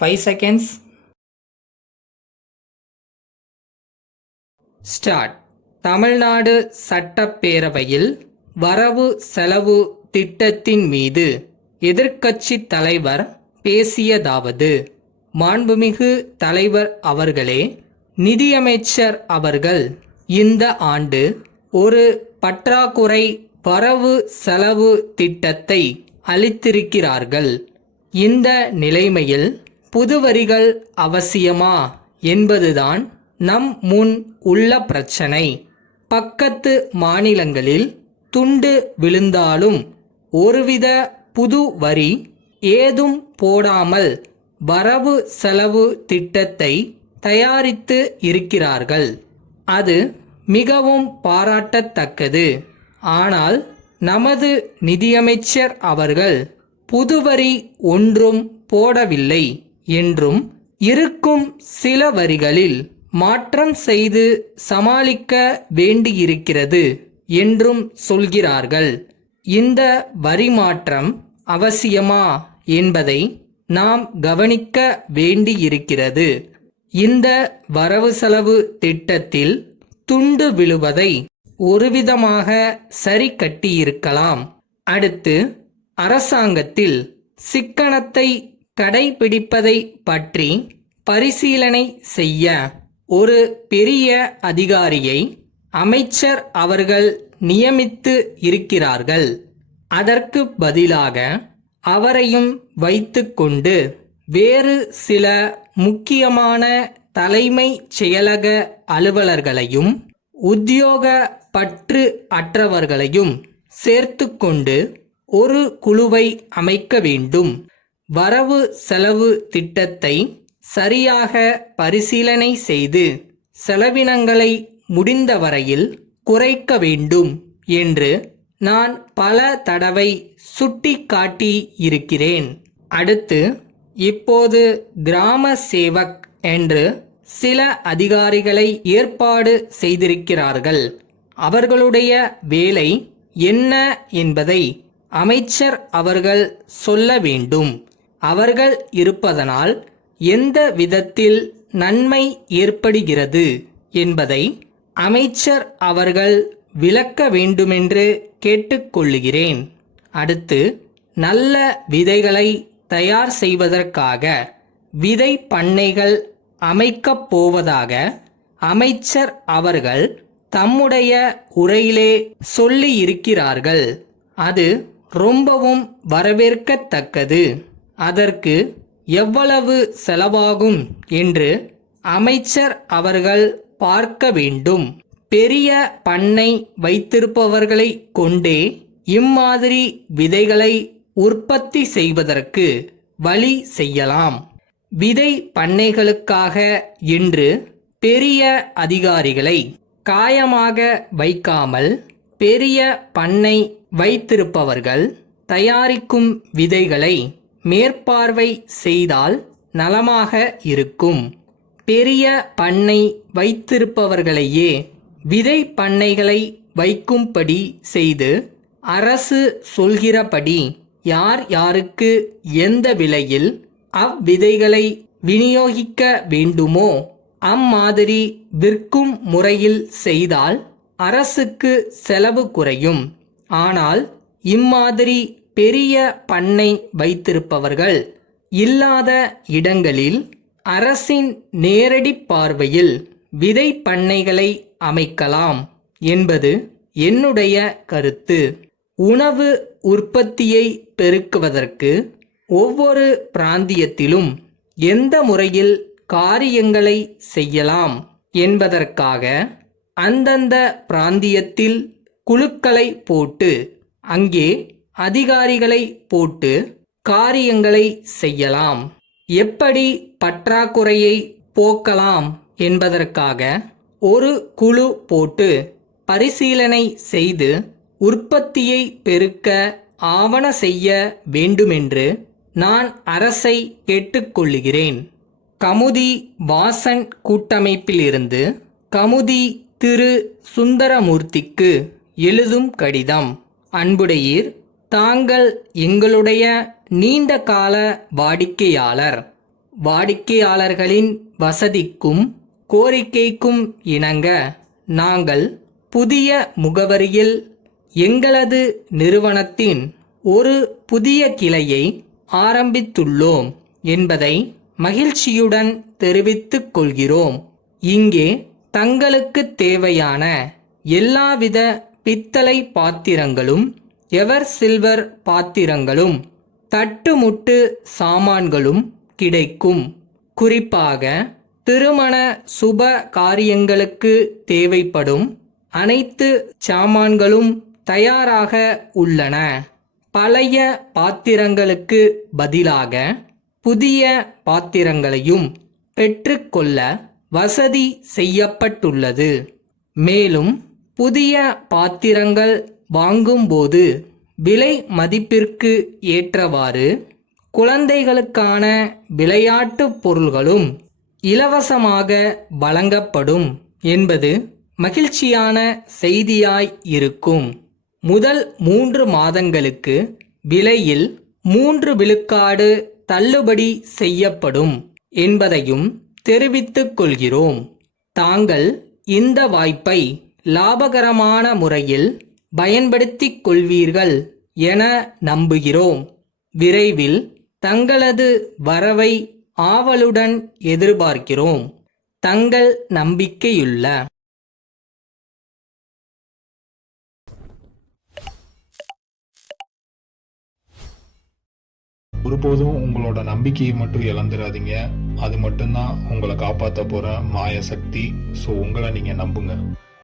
5 seconds. Start. Tamil Nadu சட்டப்பேரவையில் வரவு செலவு திட்டத்தின் மீது எதிர்க்கட்சி தலைவர் பேசியதாவது: மாண்புமிகு தலைவர் அவர்களே, நிதியமைச்சர் அவர்கள் இந்த ஆண்டு ஒரு பற்றாக்குறை வரவு செலவு திட்டத்தை அளித்திருக்கிறார்கள். இந்த நிலைமையில் புது வரிகள் அவசியமா என்பதுதான் நம் முன் உள்ள பிரச்சனை. பக்கத்து மாநிலங்களில் துண்டு விழுந்தாலும் ஒருவித புது வரி ஏதும் போடாமல் வரவு செலவு திட்டத்தை தயாரித்து இருக்கிறார்கள். அது மிகவும் பாராட்டத்தக்கது. ஆனால் நமது நிதியமைச்சர் அவர்கள் புதுவரி ஒன்றும் போடவில்லை என்றும், இருக்கும் சில வரிகளில் மாற்றம் செய்து சமாளிக்க வேண்டியிருக்கிறது என்றும் சொல்கிறார்கள். இந்த வரி மாற்றம் அவசியமா என்பதை நாம் கவனிக்க வேண்டியிருக்கிறது. இந்த வரவு செலவு திட்டத்தில் துண்டு விழுவதை ஒருவிதமாக சரி கட்டியிருக்கலாம். அடுத்து, அரசாங்கத்தில் சிக்கனத்தை கடைபிடிப்பதை பற்றி பரிசீலனை செய்ய ஒரு பெரிய அதிகாரியை அமைச்சர் அவர்கள் நியமித்து இருக்கிறார்கள். அதற்கு பதிலாக அவரையும் வைத்துக்கொண்டு வேறு சில முக்கியமான தலைமை செயலக அலுவலர்களையும் உத்தியோக பற்று அற்றவர்களையும் சேர்த்து கொண்டு ஒரு குழுவை அமைக்க வேண்டும். வரவு செலவு திட்டத்தை சரியாக பரிசீலனை செய்து செலவினங்களை முடிந்தவரையில் குறைக்க வேண்டும் என்று நான் பல தடவை சுட்டி காட்டி இருக்கிறேன். அடுத்து, இப்போது கிராம சேவக் என்று சில அதிகாரிகளை ஏற்பாடு செய்திருக்கிறார்கள். அவர்களுடைய வேலை என்ன என்பதை அமைச்சர் அவர்கள் சொல்ல வேண்டும். அவர்கள் இருப்பதனால் எந்த விதத்தில் நன்மை ஏற்படுகிறது என்பதை அமைச்சர் அவர்கள் விளக்க வேண்டுமென்று கேட்டுக்கொள்ளுகிறேன். அடுத்து, நல்ல விதைகளை தயார் செய்வதற்காக விதை பண்ணைகள் அமைக்கப் போவதாக அமைச்சர் அவர்கள் தம்முடைய உரையிலே சொல்லி இருக்கிறார்கள். அது ரொம்பவும் வரவேற்கத்தக்கது. அதற்கு எவ்வளவு செலவாகும் என்று அமைச்சர் அவர்கள் பார்க்க வேண்டும். பெரிய பண்ணை வைத்திருப்பவர்களை கொண்டே இம்மாதிரி விதைகளை உற்பத்தி செய்வதற்கு வழி செய்யலாம். விதை பண்ணைகளுக்காக என்று பெரிய அதிகாரிகளை காயமாக வைக்காமல் பெரிய பண்ணை வைத்திருப்பவர்கள் தயாரிக்கும் விதைகளை மேற்பார்வை செய்தால் நலமாக இருக்கும். பெரிய பண்ணை வைத்திருப்பவர்களையே விதை பண்ணைகளை வைக்கும்படி செய்து அரசு சொல்கிறபடி யார் யாருக்கு எந்த விலையில் அவ்விதைகளை விநியோகிக்க வேண்டுமோ அம்மாதிரி விற்கும் முறையில் செய்தால் அரசுக்கு செலவு குறையும். ஆனால் இம்மாதிரி பெரிய பண்ணை வைத்திருப்பவர்கள் இல்லாத இடங்களில் அரசின் நேரடி பார்வையில் விதை பண்ணைகளை அமைக்கலாம் என்பது என்னுடைய கருத்து. உணவு உற்பத்தியை பெருக்குவதற்கு ஒவ்வொரு பிராந்தியத்திலும் எந்த முறையில் காரியங்களை செய்யலாம் என்பதற்காக அந்தந்த பிராந்தியத்தில் குழுக்களை போட்டு அங்கே அதிகாரிகளை போட்டு காரியங்களை செய்யலாம். எப்படி பற்றாக்குறையை போக்கலாம் என்பதற்காக ஒரு குழு போட்டு பரிசீலனை செய்து உற்பத்தியை பெருக்க ஆவண செய்ய வேண்டுமென்று நான் அரசை கேட்டுக்கொள்ளுகிறேன். கமுதி வாசன் கூட்டமைப்பிலிருந்து கமுதி திரு சுந்தரமூர்த்திக்கு எழுதும் கடிதம். அன்புடையீர், தாங்கள் எங்களுடைய நீண்ட கால வாடிக்கையாளர். வாடிக்கையாளர்களின் வசதிக்கும் கோரிக்கைக்கும் இணங்க நாங்கள் புதிய முகவரியில் எங்களது நிறுவனத்தின் ஒரு புதிய கிளையை ஆரம்பித்துள்ளோம் என்பதை மகிழ்ச்சியுடன் தெரிவித்துக் கொள்கிறோம். இங்கே தங்களுக்கு தேவையான எல்லாவித பித்தளை பாத்திரங்களும் எவர் சில்வர் பாத்திரங்களும் தட்டுமுட்டு சாமான்களும் கிடைக்கும். குறிப்பாக திருமண சுப காரியங்களுக்கு தேவைப்படும் அனைத்து சாமான்களும் தயாராக உள்ளன. பழைய பாத்திரங்களுக்கு பதிலாக புதிய பாத்திரங்களையும் பெற்றுக்கொள்ள வசதி செய்யப்பட்டுள்ளது. மேலும் புதிய பாத்திரங்கள் வாங்கும்போது விலை மதிப்பிற்கு ஏற்றவாறு குழந்தைகளுக்கான விளையாட்டுப் பொருள்களும் இலவசமாக வழங்கப்படும் என்பது மகிழ்ச்சியான செய்தியாய் இருக்கும். முதல் 3 மாதங்களுக்கு விலையில் 3 விழுக்காடு தள்ளுபடி செய்யப்படும் என்பதையும் தெரிவித்துக் கொள்கிறோம். தாங்கள் இந்த வாய்ப்பை லாபகரமான முறையில் பயன்படுத்திக் கொள்வீர்கள் என நம்புகிறோம். விரைவில் தங்களது வரவை ஆவலுடன் எதிர்பார்க்கிறோம். தங்கள் நம்பிக்கையுள்ள ஒருபோதும் உங்களோட நம்பிக்கையை மட்டும் இழந்துடாதீங்க. அது மட்டும்தான் உங்களை காப்பாற்ற போற மாய சக்தி. ஸோ உங்களை நீங்க நம்புங்க.